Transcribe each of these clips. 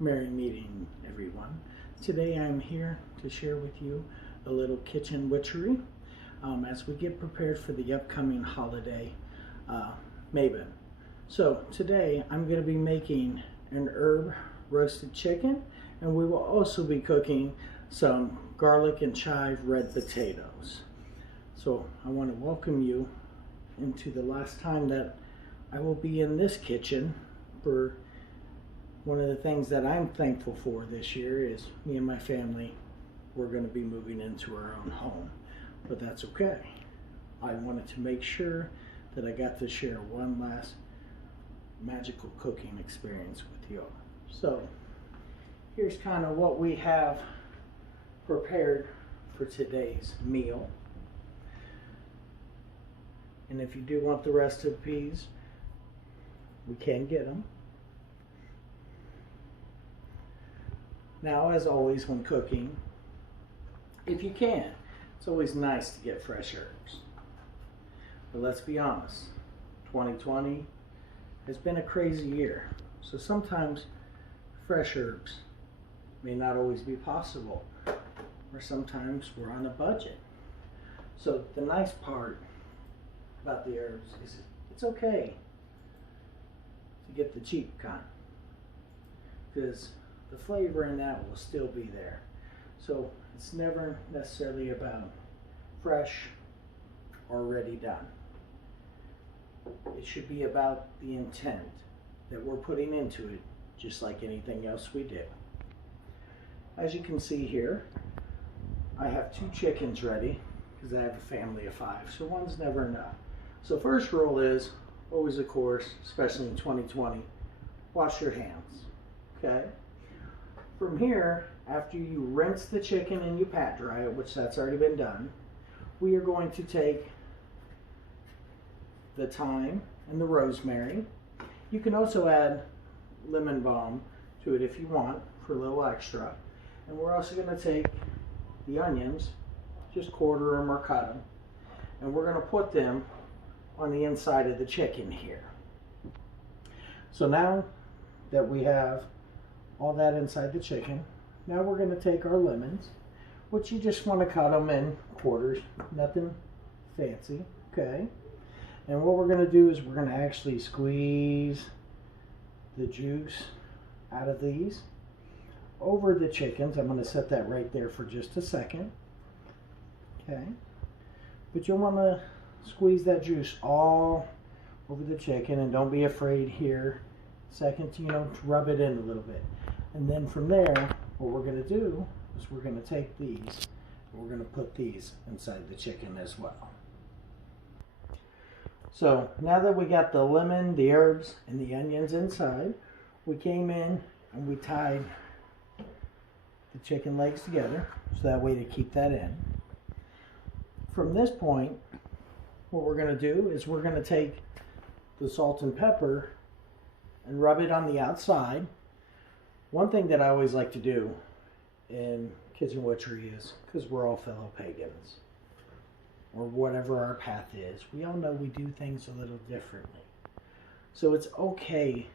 Merry meeting, everyone. Today I'm here to share with you a little kitchen witchery as we get prepared for the upcoming holiday, Mabon. So today I'm going to be making an herb roasted chicken, and we will also be cooking some garlic and chive red potatoes. So I want to welcome you into the last time that I will be in this kitchen. For one of the things that I'm thankful for this year is me and my family, we're going to be moving into our own home, but that's okay. I wanted to make sure that I got to share one last magical cooking experience with you all. So here's kind of what we have prepared for today's meal. And if you do want the rest of the peas, we can get them. Now, as always when cooking, if you can, it's always nice to get fresh herbs. But let's be honest, 2020 has been a crazy year. So sometimes fresh herbs may not always be possible, or sometimes we're on a budget. So the nice part about the herbs is it's okay to get the cheap kind, because the flavor in that will still be there. So it's never necessarily about fresh or already done. It should be about the intent that we're putting into it, just like anything else we do. As you can see here, I have 2 chickens ready because I have a family of 5, so one's never enough. So first rule is always, of course, especially in 2020, wash your hands, okay? From here, after you rinse the chicken and you pat dry it, which that's already been done, we are going to take the thyme and the rosemary. You can also add lemon balm to it if you want for a little extra. And we're also going to take the onions, just quarter them or cut them, and we're going to put them on the inside of the chicken here. So now that we have all that inside the chicken, now we're going to take our lemons, which you just want to cut them in quarters, nothing fancy, okay? And what we're going to do is we're going to actually squeeze the juice out of these over the chickens. I'm going to set that right there for just a second, okay? But you'll want to squeeze that juice all over the chicken, and don't be afraid here. Second, to rub it in a little bit. And then from there, what we're going to do is we're going to take these and we're going to put these inside the chicken as well. So now that we got the lemon, the herbs, and the onions inside, we came in and we tied the chicken legs together so that way to keep that in. From this point, what we're going to do is we're going to take the salt and pepper and rub it on the outside. One thing that I always like to do in kitchen witchery is, because we're all fellow pagans, or whatever our path is, we all know we do things a little differently. So it's okay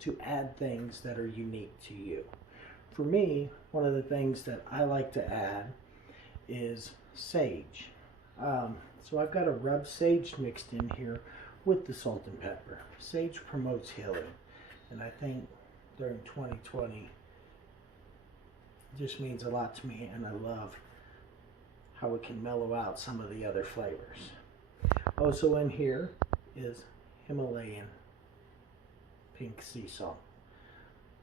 to add things that are unique to you. For me, one of the things that I like to add is sage. So I've got a rub sage mixed in here with the salt and pepper. Sage promotes healing, and I think during 2020 it just means a lot to me, and I love how it can mellow out some of the other flavors. Also in here is Himalayan pink sea salt.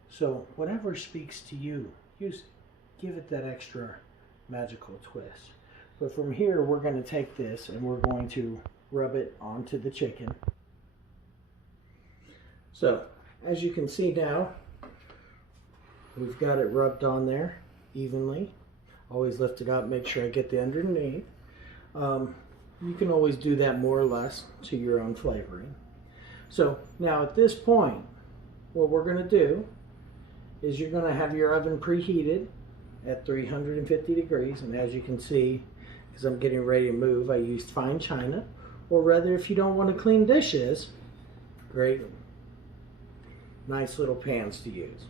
So whatever speaks to you, give it that extra magical twist. But from here, we're going to take this and we're going to rub it onto the chicken. So as you can see now, we've got it rubbed on there evenly. Always lift it up, make sure I get the underneath. You can always do that more or less to your own flavoring. So now at this point, what we're going to do is you're going to have your oven preheated at 350 degrees. And as you can see, because I'm getting ready to move, I used fine china. Or rather, if you don't want to clean dishes, great, nice little pans to use.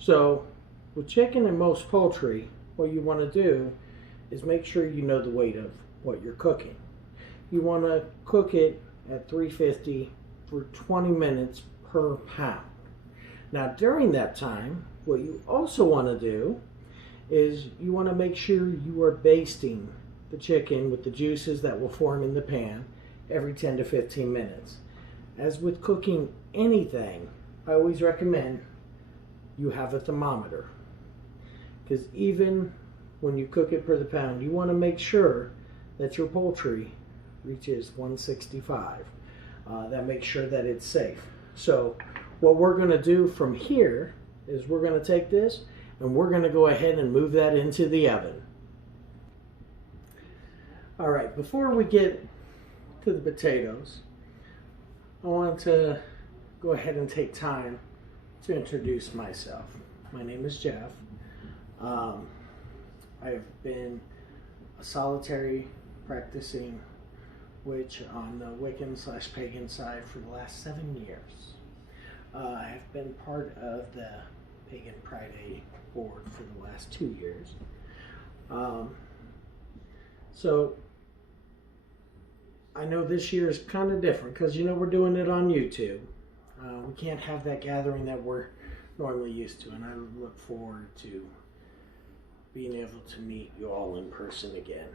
So with chicken and most poultry, what you want to do is make sure you know the weight of what you're cooking. You want to cook it at 350 for 20 minutes per pound. Now during that time, what you also want to do is you want to make sure you are basting the chicken with the juices that will form in the pan every 10 to 15 minutes. As with cooking anything, I always recommend you have a thermometer, because even when you cook it per the pound, you want to make sure that your poultry reaches 165. That makes sure that it's safe. So what we're going to do from here is we're going to take this and we're going to go ahead and move that into the oven. All right, before we get to the potatoes, I want to go ahead and take time to introduce myself. My name is Jeff. I've been a solitary practicing witch on the Wiccan/pagan side for the last 7 years. I have been part of the Pagan Pride board for the last 2 years. So I know this year is kind of different because, you know, we're doing it on YouTube. We can't have that gathering that we're normally used to, and I look forward to being able to meet you all in person again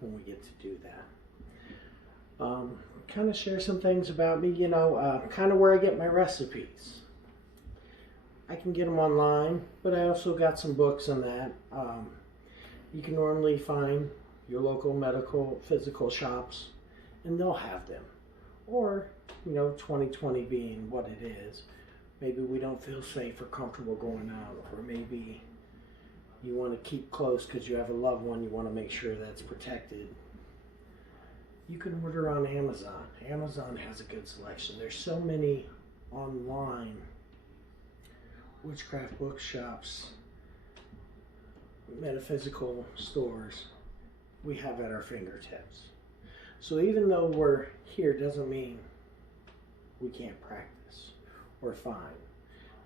when we get to do that. Kind of share some things about me, you know, kind of where I get my recipes. I can get them online, but I also got some books on that. You can normally find your local medical physical shops, and they'll have them. Or, you know, 2020 being what it is, maybe we don't feel safe or comfortable going out, or maybe you want to keep close because you have a loved one, you want to make sure that's protected. You can order on Amazon. Amazon has a good selection. There's so many online witchcraft bookshops, metaphysical stores we have at our fingertips. So even though we're here doesn't mean we can't practice. We're fine.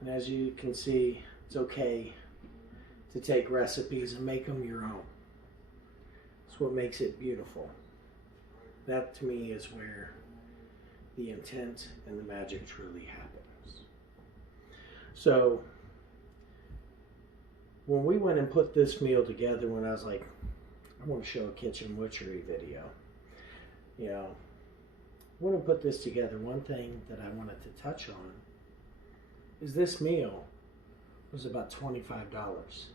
And as you can see, it's okay to take recipes and make them your own. That's what makes it beautiful. That to me is where the intent and the magic truly happens. So when we went and put this meal together, when I was like, I want to show a kitchen witchery video, you know, when I put this together, one thing that I wanted to touch on is this meal was about $25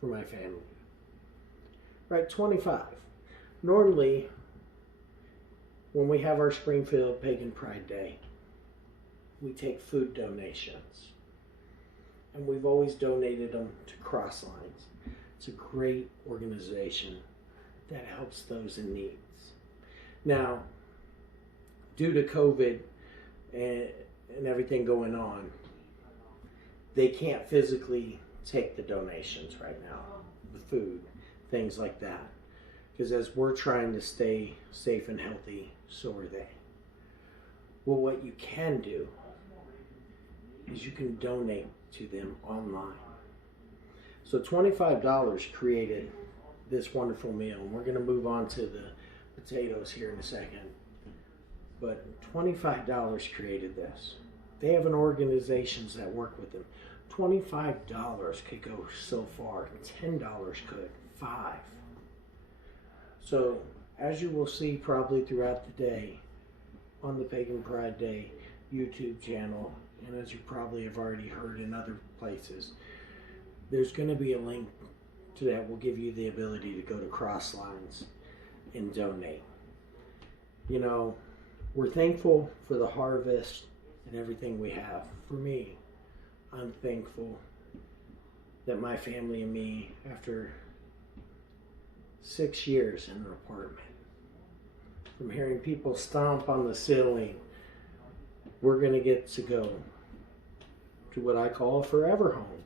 for my family. Right, 25. Normally, when we have our Springfield Pagan Pride Day, we take food donations. And we've always donated them to Crosslines. It's a great organization that helps those in need. Now, due to COVID and everything going on, they can't physically take the donations right now, the food, things like that. Because as we're trying to stay safe and healthy, so are they. Well, what you can do is you can donate to them online. So $25 created this wonderful meal. And we're going to move on to the potatoes here in a second. But $25 created this. They have an organizations that work with them. $25 could go so far. $10 could. $5. So as you will see probably throughout the day on the Pagan Pride Day YouTube channel, and as you probably have already heard in other places, there's going to be a link to that will give you the ability to go to Crosslines and donate. You know, we're thankful for the harvest and everything we have. For me, I'm thankful that my family and me, after 6 years in an apartment, from hearing people stomp on the ceiling, we're going to get to go to what I call a forever home.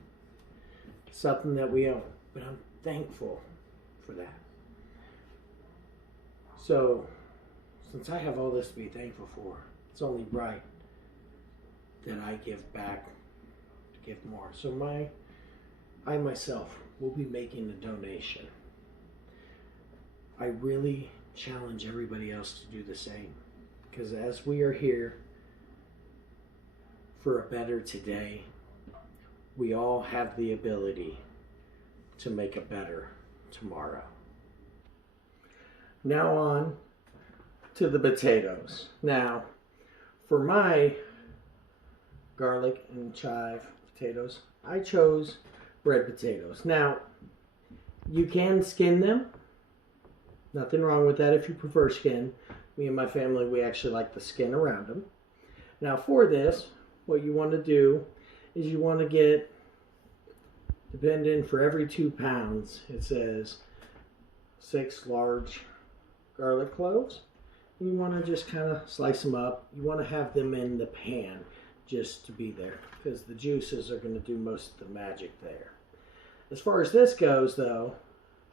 Something that we own. But I'm thankful for that. So, since I have all this to be thankful for, it's only right that I give back to give more. So I myself will be making a donation. I really challenge everybody else to do the same, because as we are here for a better today, we all have the ability to make a better tomorrow. Now on to the potatoes. Now, for my garlic and chive potatoes, I chose red potatoes. Now, you can skin them. Nothing wrong with that if you prefer skin. Me and my family, we actually like the skin around them. Now for this, what you want to do is you want to get, depending, for every 2 pounds, it says 6 large garlic cloves. You want to just kind of slice them up. You want to have them in the pan just to be there, because the juices are going to do most of the magic there. As far as this goes though,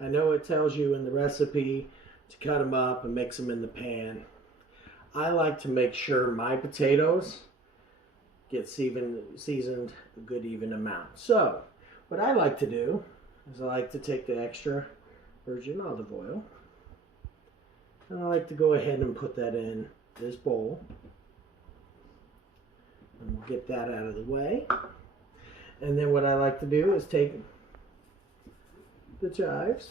I know it tells you in the recipe to cut them up and mix them in the pan. I like to make sure my potatoes get seasoned a good even amount. So what I like to do is I like to take the extra virgin olive oil, and I like to go ahead and put that in this bowl. And we'll get that out of the way. And then what I like to do is take the chives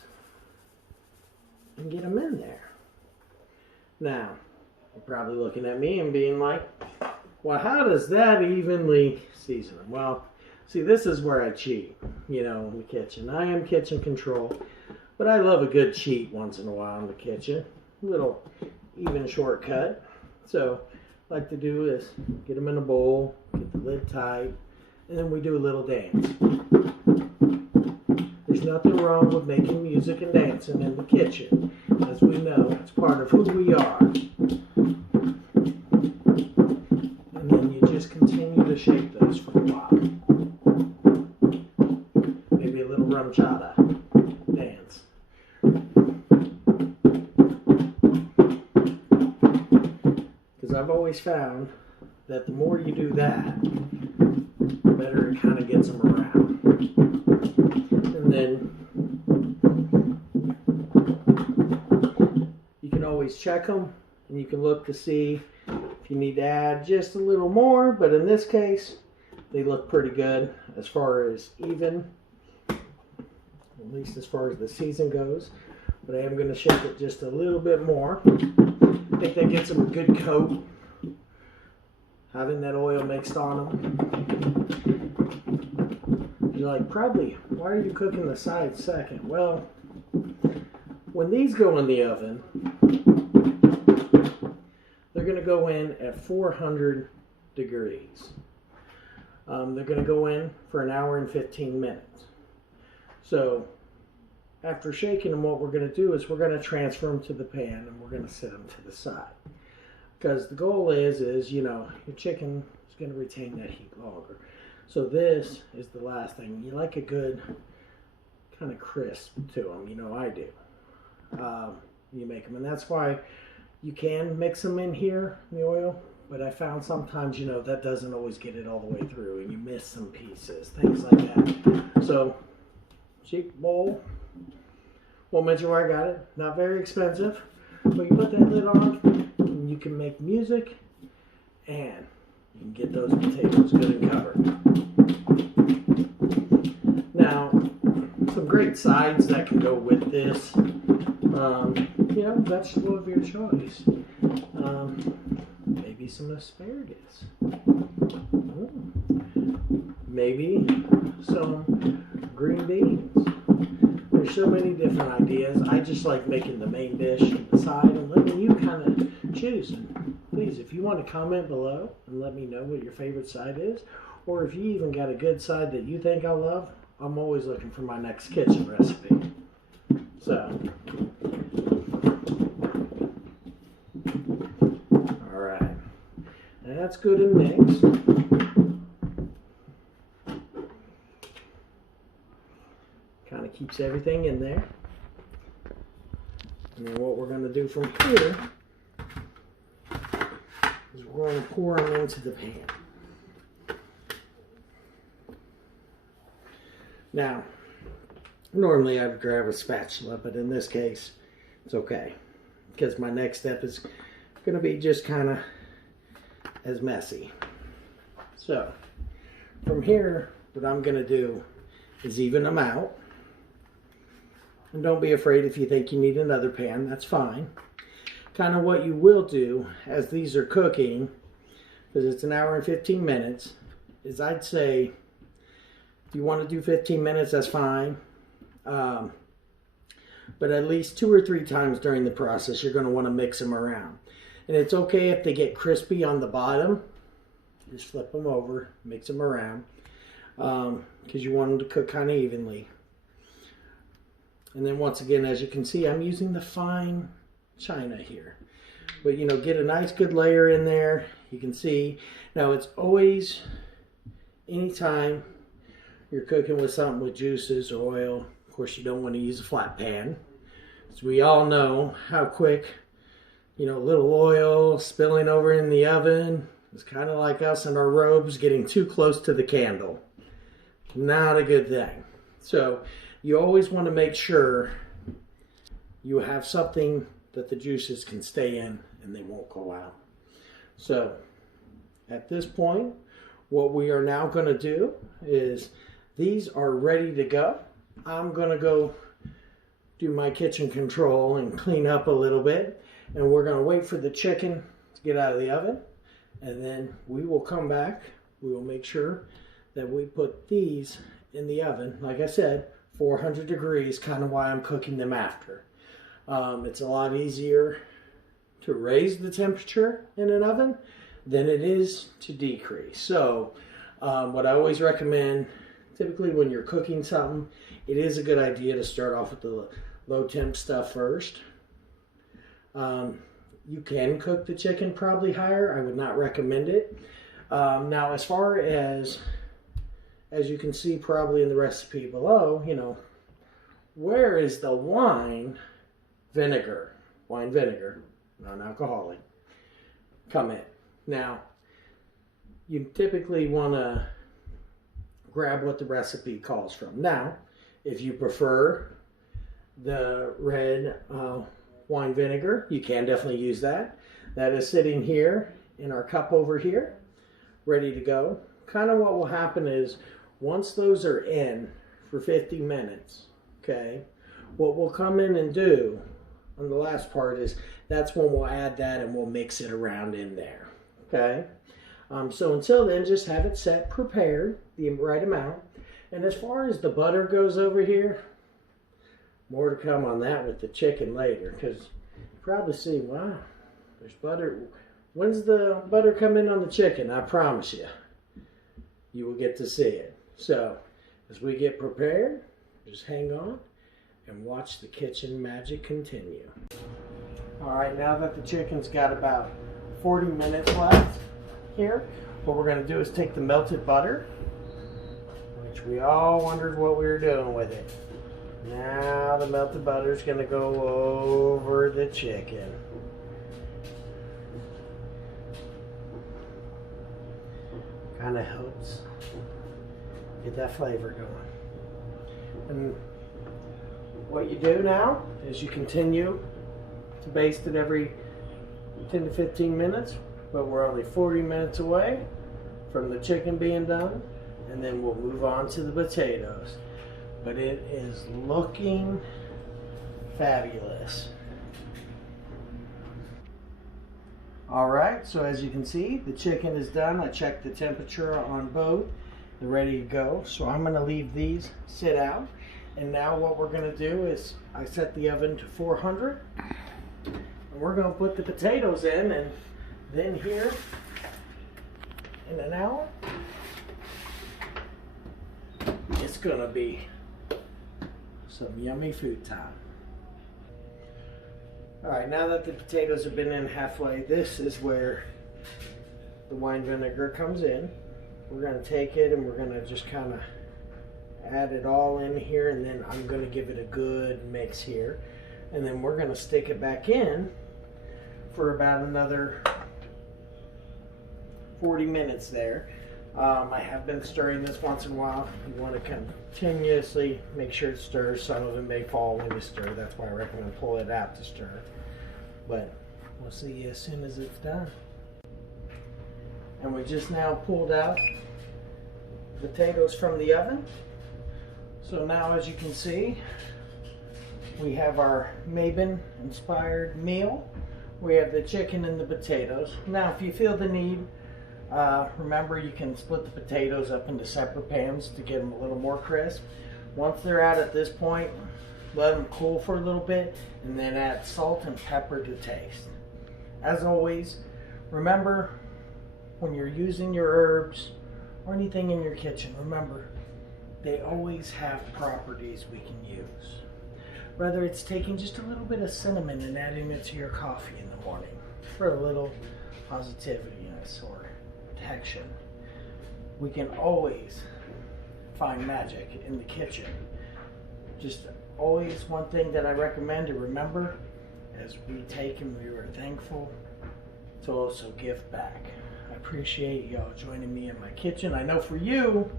and get them in there. Now, you're probably looking at me and being like, well, how does that evenly season them? Well, see, this is where I cheat, in the kitchen. I am kitchen control, but I love a good cheat once in a while in the kitchen. A little even shortcut. So, what I like to do is get them in a bowl, get the lid tight, and then we do a little dance. There's nothing wrong with making music and dancing in the kitchen. As we know, it's part of who we are. And then you just continue to shake those for a while. Maybe a little rum chata dance. Because I've always found that the more you do that, the better it kind of gets them around. And then you can always check them, and you can look to see if you need to add just a little more, but in this case they look pretty good as far as even, at least as far as the season goes. But I am going to shake it just a little bit more. I think that gets them a good coat, having that oil mixed on them. You're like, probably, why are you cooking the sides second? Well, when these go in the oven, they're going to go in at 400 degrees. They're going to go in for an hour and 15 minutes. So after shaking them, what we're going to do is we're going to transfer them to the pan, and we're going to set them to the side. Because the goal is your chicken is going to retain that heat longer. So this is the last thing. You like a good kind of crisp to them. I do. You make them, and that's why you can mix them in here in the oil. But I found sometimes, that doesn't always get it all the way through, and you miss some pieces, things like that. So, cheap bowl. Won't mention where I got it. Not very expensive. But you put that lid on, and you can make music, and you can get those potatoes good and covered. Now, some great sides that can go with this. Vegetable of your choice. Maybe some asparagus. Maybe some green beans. There's so many different ideas. I just like making the main dish and the side and letting you kind of choose. And please, if you want to comment below and let me know what your favorite side is, or if you even got a good side that you think I'll love, I'm always looking for my next kitchen recipe. So, alright. That's good and mixed. Kind of keeps everything in there. And then what we're going to do from here is we're going to pour them into the pan. Now, normally I would grab a spatula, but in this case, it's okay. Because my next step is going to be just kind of as messy. So, from here, what I'm going to do is even them out. And don't be afraid if you think you need another pan, that's fine. Kind of what you will do as these are cooking, because it's an hour and 15 minutes, is I'd say if you want to do 15 minutes, that's fine. But at least 2 or 3 times during the process, you're going to want to mix them around. And it's okay if they get crispy on the bottom. Just flip them over, mix them around, because you want them to cook kind of evenly. And then once again, as you can see, I'm using the fine china here. But, you know, get a nice good layer in there. You can see. Now, it's always, anytime you're cooking with something with juices or oil, of course, you don't want to use a flat pan. As we all know how quick, you know, a little oil spilling over in the oven. It's kind of like us in our robes getting too close to the candle. Not a good thing. So you always want to make sure you have something that the juices can stay in and they won't go out. So at this point, what we are now going to do is these are ready to go. I'm going to go do my kitchen control and clean up a little bit. And we're going to wait for the chicken to get out of the oven. And then we will come back. We will make sure that we put these in the oven. Like I said, 400 degrees, kind of why I'm cooking them after. It's a lot easier to raise the temperature in an oven than it is to decrease. So what I always recommend, typically when you're cooking something, it is a good idea to start off with the low temp stuff first. You can cook the chicken probably higher. I would not recommend it. Now, as far as you can see probably in the recipe below, you know, where is the wine vinegar, non-alcoholic, come in? Now, you typically want to grab what the recipe calls from. Now, if you prefer the red wine vinegar, you can definitely use that. That is sitting here in our cup over here, ready to go. Kind of what will happen is once those are in for 50 minutes, okay, what we'll come in and do on the last part is that's when we'll add that and we'll mix it around in there, okay? So until then, just have it set, prepared, the right amount. And as far as the butter goes over here, more to come on that with the chicken later, because you probably see, wow, there's butter. When's the butter come in on the chicken? I promise you, you will get to see it. So as we get prepared, just hang on and watch the kitchen magic continue. All right, now that the chicken's got about 40 minutes left here, what we're going to do is take the melted butter, which we all wondered what we were doing with it. Now the melted butter is going to go over the chicken. Kind of helps get that flavor going. And what you do now is you continue to baste it every 10 to 15 minutes, but we're only 40 minutes away from the chicken being done, and then we'll move on to the potatoes. But it is looking fabulous. All right, so as you can see, the chicken is done. I checked the temperature on both. They're ready to go. So I'm gonna leave these sit out. And now what we're gonna do is I set the oven to 400. And we're gonna put the potatoes in, and then here in an hour, it's gonna be some yummy food time. All right, now that the potatoes have been in halfway, this is where the wine vinegar comes in. We're gonna take it and we're gonna just kind of add it all in here, and then I'm gonna give it a good mix here. And then we're gonna stick it back in for about another 40 minutes there. I have been stirring this once in a while. You want to continuously make sure it stirs. Some of it may fall when you stir. That's why I recommend pull it out to stir. But we'll see as soon as it's done. And we just now pulled out potatoes from the oven. So now, as you can see, we have our Mabon inspired meal. We have the chicken and the potatoes. Now, if you feel the need, remember you can split the potatoes up into separate pans to get them a little more crisp. Once they're out at this point, let them cool for a little bit and then add salt and pepper to taste. As always, remember when you're using your herbs or anything in your kitchen, remember they always have properties we can use. Whether it's taking just a little bit of cinnamon and adding it to your coffee in the morning for a little positiveness or protection. We can always find magic in the kitchen. Just always one thing that I recommend to remember as we take and we are thankful to also give back. I appreciate y'all joining me in my kitchen. I know for you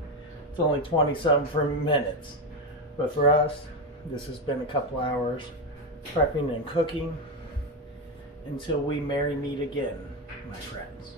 it's only 20-something minutes, but for us this has been a couple hours prepping and cooking until we merry meet again, my friends.